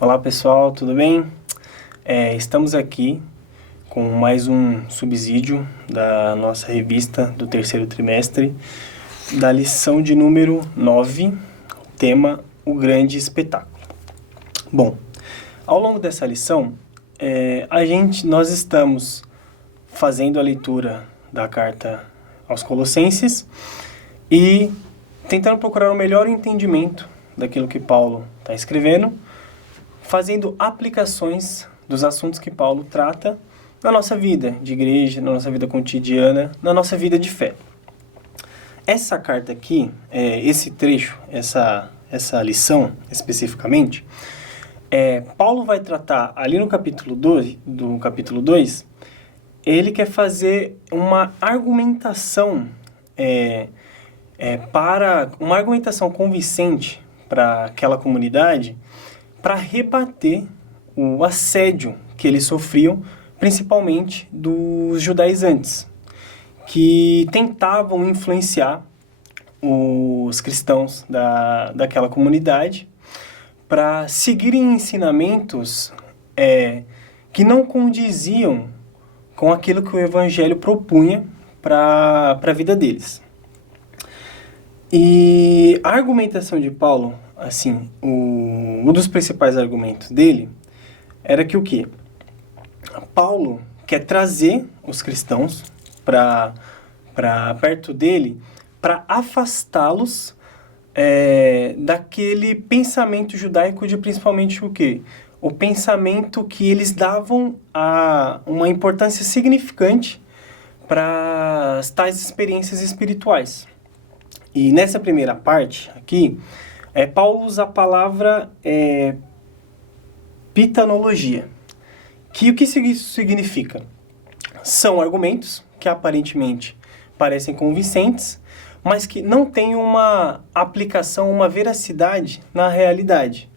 Olá pessoal, tudo bem? Estamos aqui com mais um subsídio da nossa revista do terceiro trimestre, da lição de número 9, tema O Grande Espetáculo. Bom, ao longo dessa lição, nós estamos fazendo a leitura da carta aos Colossenses e tentando procurar um melhor entendimento daquilo que Paulo está escrevendo, fazendo aplicações dos assuntos que Paulo trata na nossa vida de igreja, na nossa vida cotidiana, na nossa vida de fé. Essa carta aqui, esse trecho, essa lição especificamente, Paulo vai tratar ali no capítulo 2, ele quer fazer uma argumentação, uma argumentação convincente para aquela comunidade, para rebater o assédio que eles sofriam, principalmente dos judaizantes, que tentavam influenciar os cristãos daquela comunidade para seguirem ensinamentos que não condiziam com aquilo que o Evangelho propunha para a vida deles. E a argumentação de Paulo, assim, um dos principais argumentos dele era que o quê? Paulo quer trazer os cristãos para perto dele para afastá-los daquele pensamento judaico de principalmente o quê? O pensamento que eles davam uma importância significante para as tais experiências espirituais. E nessa primeira parte aqui, Paulo usa a palavra pitanologia. Que o que isso significa? São argumentos que aparentemente parecem convincentes, mas que não têm uma aplicação, uma veracidade na realidade.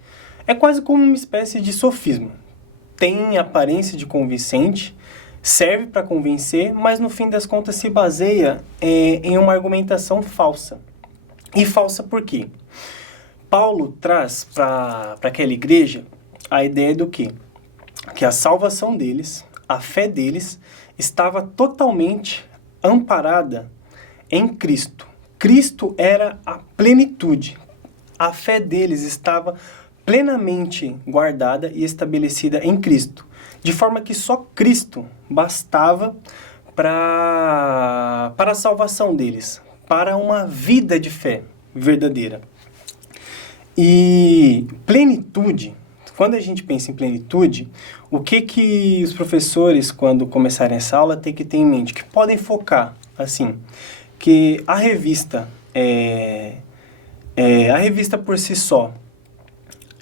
É quase como uma espécie de sofismo. Tem aparência de convincente, serve para convencer, mas no fim das contas se baseia em uma argumentação falsa. E falsa por quê? Paulo traz para aquela igreja a ideia do quê? Que a salvação deles, a fé deles, estava totalmente amparada em Cristo. Cristo era a plenitude. A fé deles estava plenamente guardada e estabelecida em Cristo. De forma que só Cristo bastava para a salvação deles, para uma vida de fé verdadeira. E plenitude, quando a gente pensa em plenitude, o que os professores, quando começarem essa aula, têm que ter em mente? Que podem focar, assim, que a revista por si só,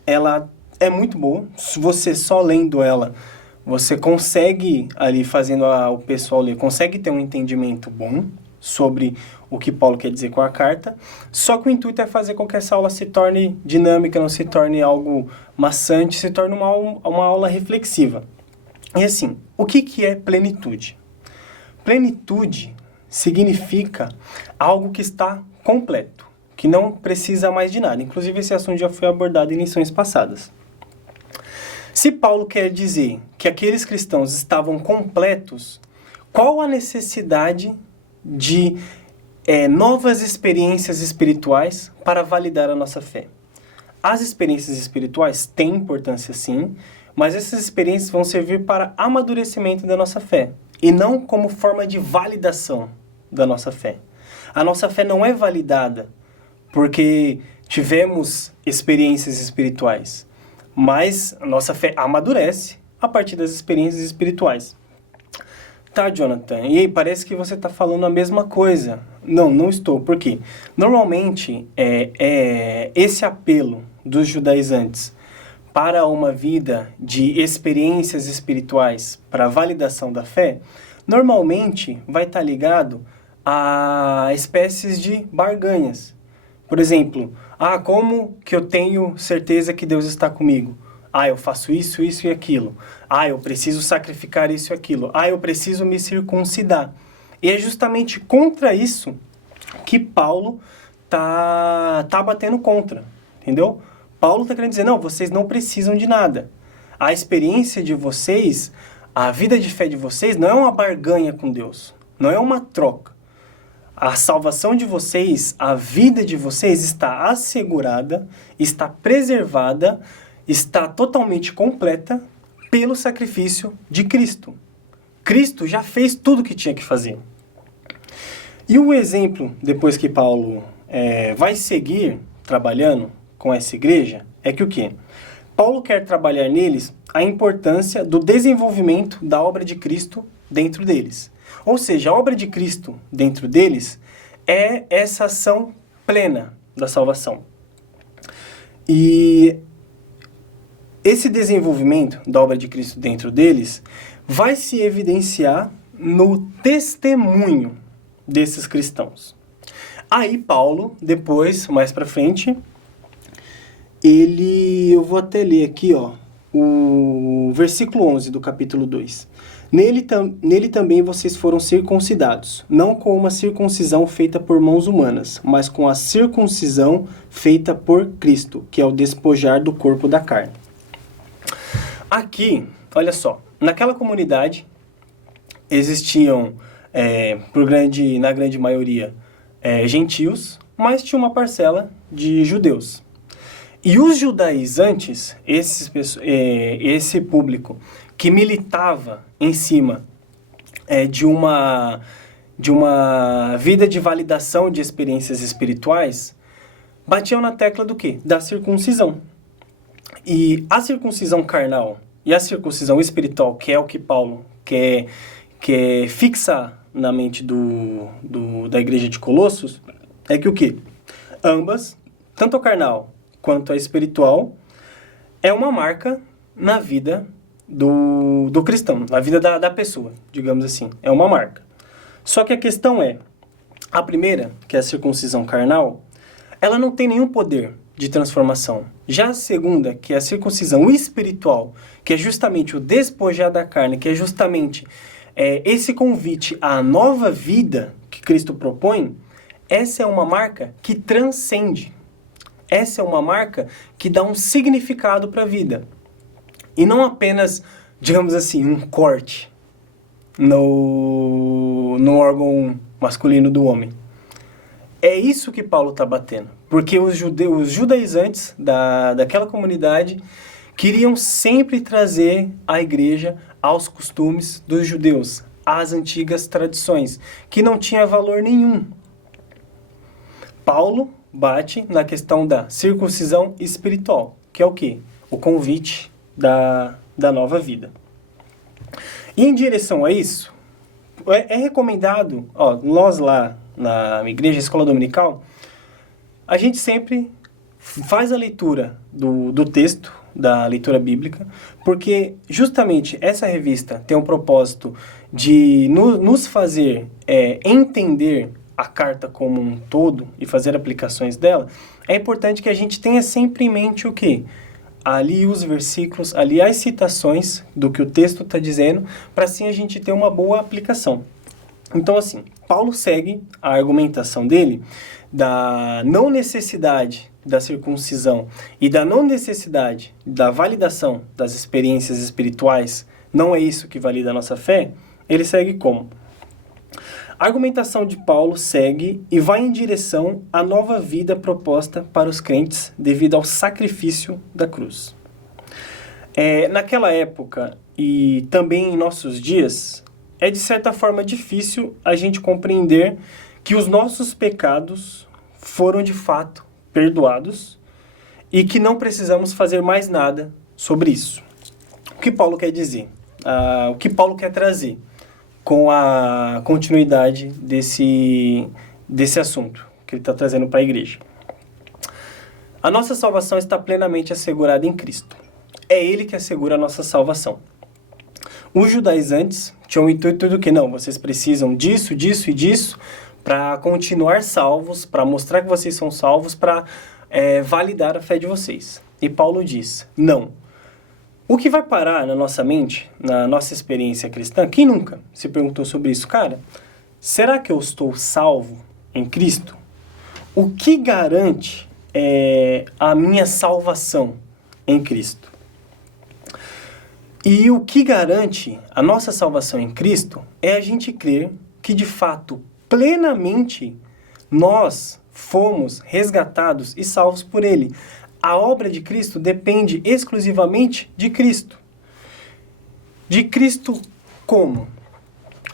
ela é muito boa. Se você só lendo ela, você consegue, ali fazendo o pessoal ler, consegue ter um entendimento bom sobre o que Paulo quer dizer com a carta, só que o intuito é fazer com que essa aula se torne dinâmica, não se torne algo maçante, se torne uma aula reflexiva. E assim, o que é plenitude? Plenitude significa algo que está completo, que não precisa mais de nada. Inclusive, esse assunto já foi abordado em lições passadas. Se Paulo quer dizer que aqueles cristãos estavam completos, qual a necessidade de novas experiências espirituais para validar a nossa fé? As experiências espirituais têm importância sim, mas essas experiências vão servir para amadurecimento da nossa fé e não como forma de validação da nossa fé. A nossa fé não é validada porque tivemos experiências espirituais, mas a nossa fé amadurece a partir das experiências espirituais. Tá, Jonathan, e aí parece que você está falando a mesma coisa. Não estou. Por quê? Normalmente, esse apelo dos judaizantes para uma vida de experiências espirituais, para a validação da fé, normalmente vai estar ligado a espécies de barganhas. Por exemplo, como que eu tenho certeza que Deus está comigo? Eu faço isso, isso e aquilo. Eu preciso sacrificar isso e aquilo. Eu preciso me circuncidar. E é justamente contra isso que Paulo tá batendo contra, entendeu? Paulo está querendo dizer, não, vocês não precisam de nada. A experiência de vocês, a vida de fé de vocês não é uma barganha com Deus, não é uma troca. A salvação de vocês, a vida de vocês está assegurada, está preservada, está totalmente completa pelo sacrifício de Cristo. Cristo já fez tudo o que tinha que fazer. E o exemplo, depois que Paulo vai seguir trabalhando com essa igreja, é que o quê? Paulo quer trabalhar neles a importância do desenvolvimento da obra de Cristo dentro deles. Ou seja, a obra de Cristo dentro deles é essa ação plena da salvação. E esse desenvolvimento da obra de Cristo dentro deles vai se evidenciar no testemunho desses cristãos. Aí Paulo, depois, mais para frente, eu vou até ler aqui, o versículo 11 do capítulo 2. Nele também vocês foram circuncidados, não com uma circuncisão feita por mãos humanas, mas com a circuncisão feita por Cristo, que é o despojar do corpo da carne. Aqui, olha só, naquela comunidade existiam, na grande maioria, gentios, mas tinha uma parcela de judeus. E os judaizantes, esse público que militava em cima de uma vida de validação de experiências espirituais, batiam na tecla do quê? Da circuncisão. E a circuncisão carnal e a circuncisão espiritual, que é o que Paulo quer fixar na mente da igreja de Colossos, é que o quê? Ambas, tanto a carnal quanto a espiritual, é uma marca na vida do cristão, na vida da pessoa, digamos assim. É uma marca. Só que a questão é, a primeira, que é a circuncisão carnal, ela não tem nenhum poder de transformação. Já a segunda, que é a circuncisão espiritual, que é justamente o despojar da carne, que é justamente esse convite à nova vida que Cristo propõe, essa é uma marca que transcende. Essa é uma marca que dá um significado para a vida. E não apenas, digamos assim, um corte no órgão masculino do homem. É isso que Paulo está batendo. Porque os judaizantes daquela comunidade queriam sempre trazer a igreja aos costumes dos judeus, às antigas tradições, que não tinha valor nenhum. Paulo bate na questão da circuncisão espiritual, que é o quê? O convite da nova vida. E em direção a isso, é recomendado, nós lá na igreja, escola dominical, a gente sempre faz a leitura do texto, da leitura bíblica, porque justamente essa revista tem o propósito de nos fazer entender a carta como um todo e fazer aplicações dela. É importante que a gente tenha sempre em mente o quê? Ali os versículos, ali as citações do que o texto está dizendo, para assim a gente ter uma boa aplicação. Então, assim, Paulo segue a argumentação dele da não necessidade da circuncisão e da não necessidade da validação das experiências espirituais, não é isso que valida a nossa fé. Ele segue como? A argumentação de Paulo segue e vai em direção à nova vida proposta para os crentes devido ao sacrifício da cruz. Naquela época e também em nossos dias, é de certa forma difícil a gente compreender que os nossos pecados foram de fato perdoados e que não precisamos fazer mais nada sobre isso. O que Paulo quer dizer? O que Paulo quer trazer com a continuidade desse assunto que ele está trazendo para a igreja. A nossa salvação está plenamente assegurada em Cristo. É Ele que assegura a nossa salvação. Os judaizantes tinham o intuito do que? Não, vocês precisam disso, disso e disso para continuar salvos, para mostrar que vocês são salvos, para validar a fé de vocês. E Paulo diz, não. O que vai parar na nossa mente, na nossa experiência cristã, quem nunca se perguntou sobre isso? Cara, será que eu estou salvo em Cristo? O que garante a minha salvação em Cristo. E o que garante a nossa salvação em Cristo é a gente crer que, de fato, plenamente, nós fomos resgatados e salvos por Ele. A obra de Cristo depende exclusivamente de Cristo. De Cristo como?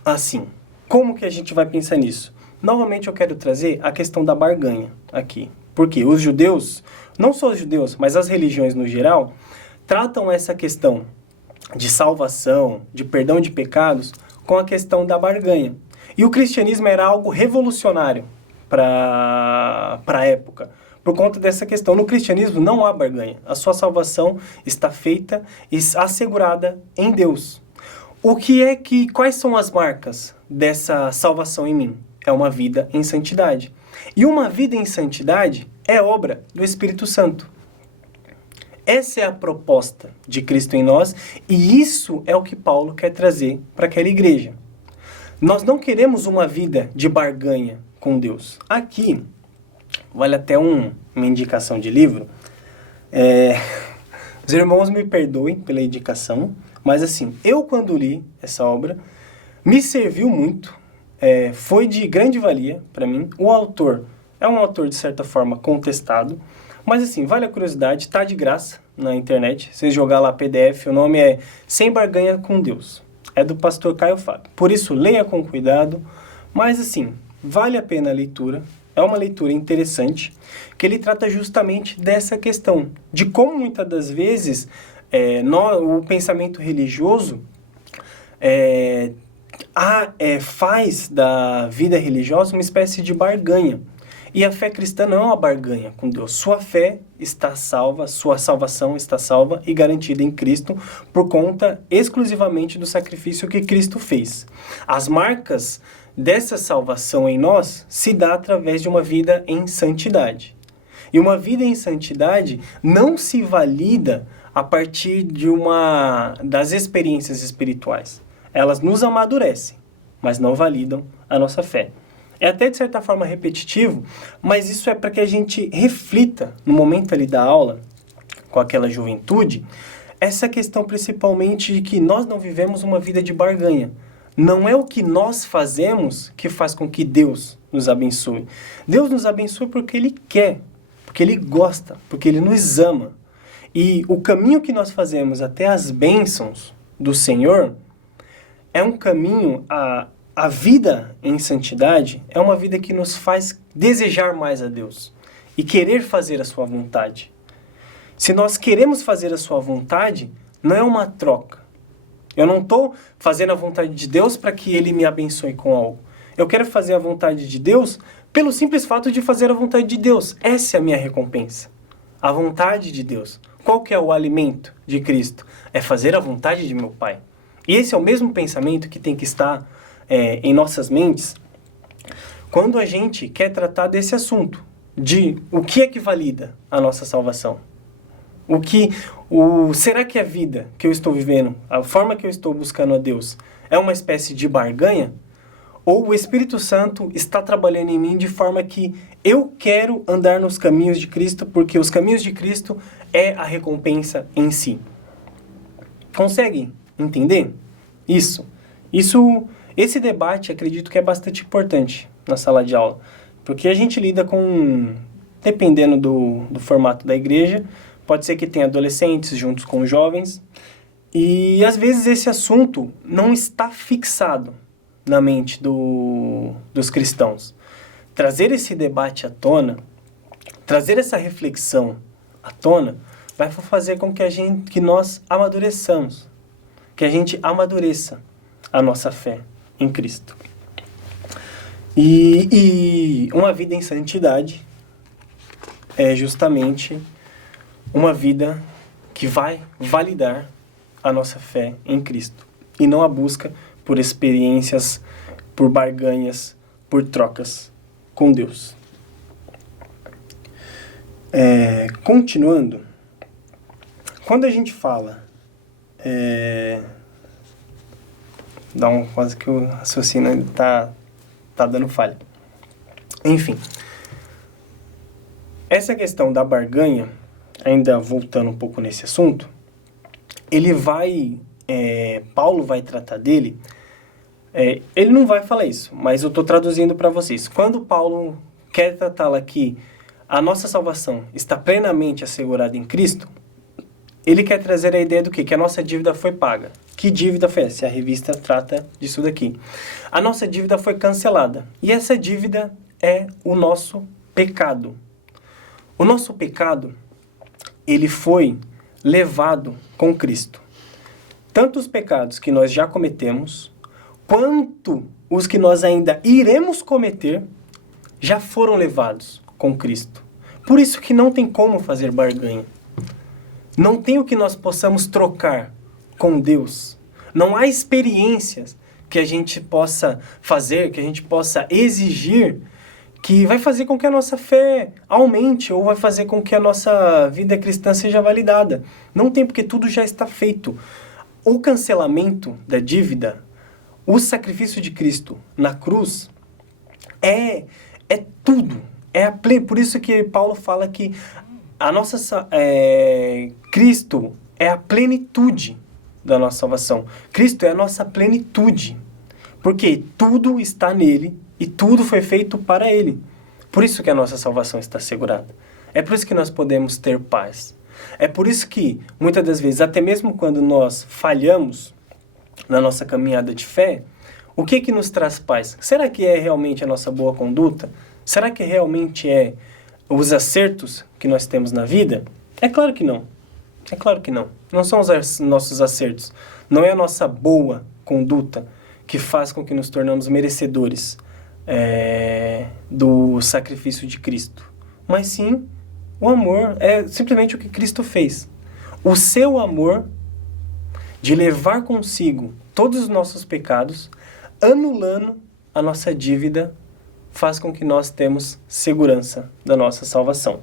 Assim, como que a gente vai pensar nisso? Novamente eu quero trazer a questão da barganha aqui. Porque os judeus, não só os judeus, mas as religiões no geral, tratam essa questão de salvação, de perdão de pecados, com a questão da barganha. E o cristianismo era algo revolucionário para a época, por conta dessa questão. No cristianismo não há barganha. A sua salvação está feita e assegurada em Deus. Quais são as marcas dessa salvação em mim? É uma vida em santidade. E uma vida em santidade é obra do Espírito Santo. Essa é a proposta de Cristo em nós, e isso é o que Paulo quer trazer para aquela igreja. Nós não queremos uma vida de barganha com Deus. Aqui, vale até uma indicação de livro. Os irmãos me perdoem pela indicação, mas assim, eu quando li essa obra, me serviu muito, foi de grande valia para mim. O autor é um autor, de certa forma, contestado, mas assim, vale a curiosidade, está de graça na internet. Vocês jogar lá PDF, o nome é Sem Barganha com Deus. É do pastor Caio Fábio. Por isso, leia com cuidado, mas assim, vale a pena a leitura. É uma leitura interessante, que ele trata justamente dessa questão, de como muitas das vezes o pensamento religioso faz da vida religiosa uma espécie de barganha. E a fé cristã não é uma barganha com Deus. Sua fé está salva, sua salvação está salva e garantida em Cristo por conta exclusivamente do sacrifício que Cristo fez. As marcas dessa salvação em nós se dá através de uma vida em santidade. E uma vida em santidade não se valida a partir das experiências espirituais. Elas nos amadurecem, mas não validam a nossa fé. É até de certa forma repetitivo, mas isso é para que a gente reflita no momento ali da aula, com aquela juventude, essa questão principalmente de que nós não vivemos uma vida de barganha. Não é o que nós fazemos que faz com que Deus nos abençoe. Deus nos abençoe porque Ele quer, porque Ele gosta, porque Ele nos ama. E o caminho que nós fazemos até as bênçãos do Senhor é um caminho, a vida em santidade é uma vida que nos faz desejar mais a Deus e querer fazer a sua vontade. Se nós queremos fazer a sua vontade, não é uma troca. Eu não estou fazendo a vontade de Deus para que Ele me abençoe com algo. Eu quero fazer a vontade de Deus pelo simples fato de fazer a vontade de Deus. Essa é a minha recompensa. A vontade de Deus. Qual que é o alimento de Cristo? É fazer a vontade de meu Pai. E esse é o mesmo pensamento que tem que estar em nossas mentes quando a gente quer tratar desse assunto, de o que é que valida a nossa salvação. Será que a vida que eu estou vivendo, a forma que eu estou buscando a Deus, é uma espécie de barganha? Ou o Espírito Santo está trabalhando em mim de forma que eu quero andar nos caminhos de Cristo, porque os caminhos de Cristo é a recompensa em si? Conseguem entender isso? Esse debate, acredito que é bastante importante na sala de aula, porque a gente lida com, dependendo do formato da igreja, pode ser que tenha adolescentes juntos com jovens, e às vezes esse assunto não está fixado na mente dos cristãos. Trazer esse debate à tona, trazer essa reflexão à tona, vai fazer com que nós amadureçamos, que a gente amadureça a nossa fé em Cristo. E uma vida em santidade é justamente uma vida que vai validar a nossa fé em Cristo. E não a busca por experiências, por barganhas, por trocas com Deus. Continuando, quando a gente fala... quase que o raciocínio tá dando falha. Enfim. Essa questão da barganha, ainda voltando um pouco nesse assunto, Paulo vai tratar dele, ele não vai falar isso, mas eu estou traduzindo para vocês. Quando Paulo quer tratá-la que a nossa salvação está plenamente assegurada em Cristo, ele quer trazer a ideia do quê? Que a nossa dívida foi paga. Que dívida foi essa? A revista trata disso daqui. A nossa dívida foi cancelada. E essa dívida é o nosso pecado. O nosso pecado, ele foi levado com Cristo. Tanto os pecados que nós já cometemos, quanto os que nós ainda iremos cometer, já foram levados com Cristo. Por isso que não tem como fazer barganha. Não tem o que nós possamos trocar com Deus. Não há experiências que a gente possa fazer, que a gente possa exigir, que vai fazer com que a nossa fé aumente ou vai fazer com que a nossa vida cristã seja validada. Não tem, porque tudo já está feito. O cancelamento da dívida, o sacrifício de Cristo na cruz, é tudo. Por isso que Paulo fala que Cristo é a plenitude da nossa salvação. Cristo é a nossa plenitude. Porque tudo está nele e tudo foi feito para ele. Por isso que a nossa salvação está assegurada. É por isso que nós podemos ter paz. É por isso que, muitas das vezes, até mesmo quando nós falhamos na nossa caminhada de fé, o que nos traz paz? Será que é realmente a nossa boa conduta? Será que realmente é os acertos que nós temos na vida? É claro que não. É claro que não. Não são os nossos acertos. Não é a nossa boa conduta que faz com que nos tornamos merecedores do sacrifício de Cristo. Mas sim, o amor é simplesmente o que Cristo fez. O seu amor de levar consigo todos os nossos pecados, anulando a nossa dívida, faz com que nós temos segurança da nossa salvação.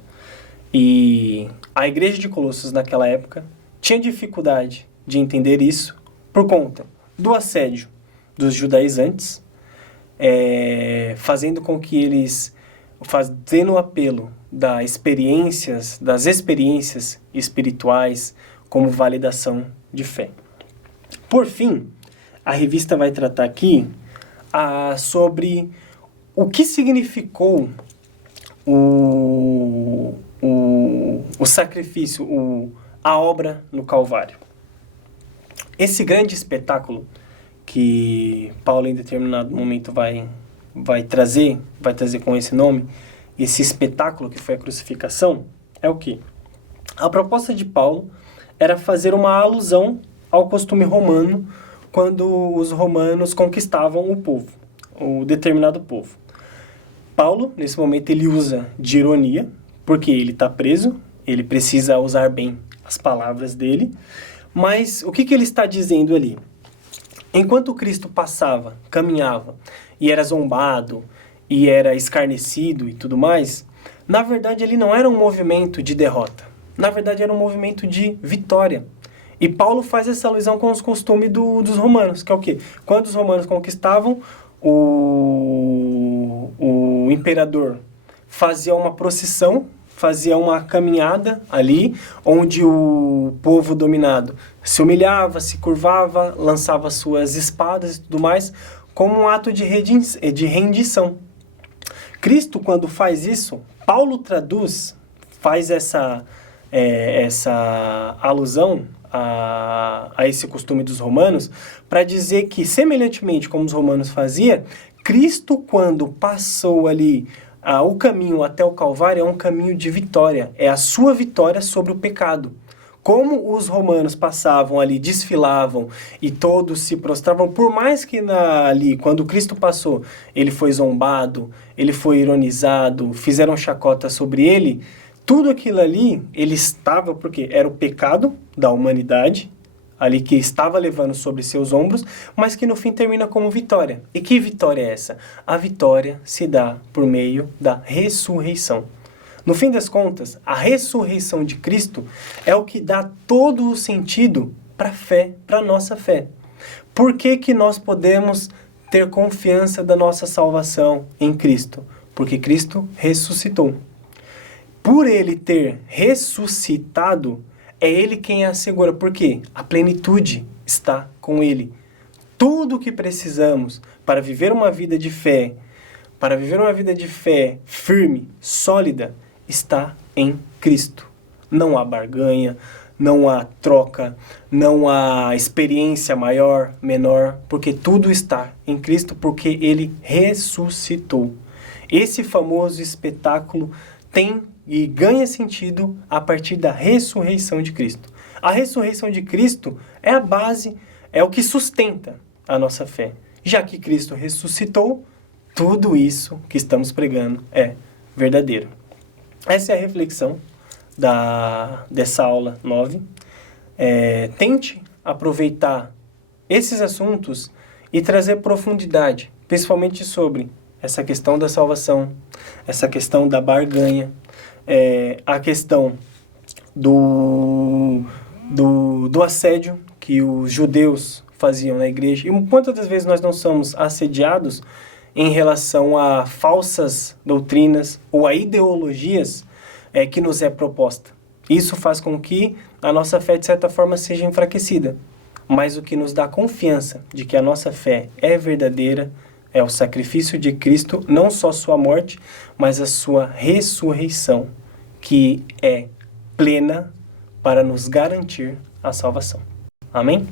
E a igreja de Colossos naquela época tinha dificuldade de entender isso por conta do assédio dos judaizantes, fazendo com que eles, fazendo o apelo das experiências espirituais como validação de fé. Por fim, a revista vai tratar aqui sobre o que significou o sacrifício, a obra no Calvário. Esse grande espetáculo que Paulo em determinado momento vai trazer com esse nome, esse espetáculo que foi a crucificação, é o quê? A proposta de Paulo era fazer uma alusão ao costume romano quando os romanos conquistavam o povo, o determinado povo. Paulo, nesse momento, ele usa de ironia, porque ele está preso, ele precisa usar bem as palavras dele, mas o que ele está dizendo ali? Enquanto Cristo passava, caminhava, e era zombado, e era escarnecido e tudo mais, na verdade ele não era um movimento de derrota, na verdade era um movimento de vitória. E Paulo faz essa alusão com os costumes dos romanos, que é o quê? Quando os romanos conquistavam, o imperador fazia uma procissão, fazia uma caminhada ali, onde o povo dominado se humilhava, se curvava, lançava suas espadas e tudo mais, como um ato de rendição. Cristo, quando faz isso, Paulo faz essa alusão a esse costume dos romanos, para dizer que, semelhantemente como os romanos faziam, Cristo, quando passou ali o caminho até o Calvário, é um caminho de vitória, é a sua vitória sobre o pecado. Como os romanos passavam ali, desfilavam e todos se prostravam, por mais que ali, quando Cristo passou, ele foi zombado, ele foi ironizado, fizeram chacota sobre ele, tudo aquilo ali, ele estava, porque era o pecado da humanidade, ali que estava levando sobre seus ombros, mas que no fim termina como vitória. E que vitória é essa? A vitória se dá por meio da ressurreição. No fim das contas, a ressurreição de Cristo é o que dá todo o sentido para a fé, para a nossa fé. Por que nós podemos ter confiança da nossa salvação em Cristo? Porque Cristo ressuscitou. por ele ter ressuscitado, é ele quem a assegura. Por quê? A plenitude está com ele. Tudo o que precisamos para viver uma vida de fé, firme, sólida, está em Cristo. Não há barganha, não há troca, não há experiência maior, menor, porque tudo está em Cristo, porque ele ressuscitou. Esse famoso espetáculo tem e ganha sentido a partir da ressurreição de Cristo. A ressurreição de Cristo é a base, é o que sustenta a nossa fé. Já que Cristo ressuscitou, tudo isso que estamos pregando é verdadeiro. Essa é a reflexão dessa aula 9. Tente aproveitar esses assuntos e trazer profundidade, principalmente sobre essa questão da salvação, essa questão da barganha, a questão do assédio que os judeus faziam na igreja. E quantas das vezes nós não somos assediados em relação a falsas doutrinas ou a ideologias que nos é proposta. Isso faz com que a nossa fé, de certa forma, seja enfraquecida. Mas o que nos dá confiança de que a nossa fé é verdadeira é o sacrifício de Cristo, não só sua morte, mas a sua ressurreição, que é plena para nos garantir a salvação. Amém?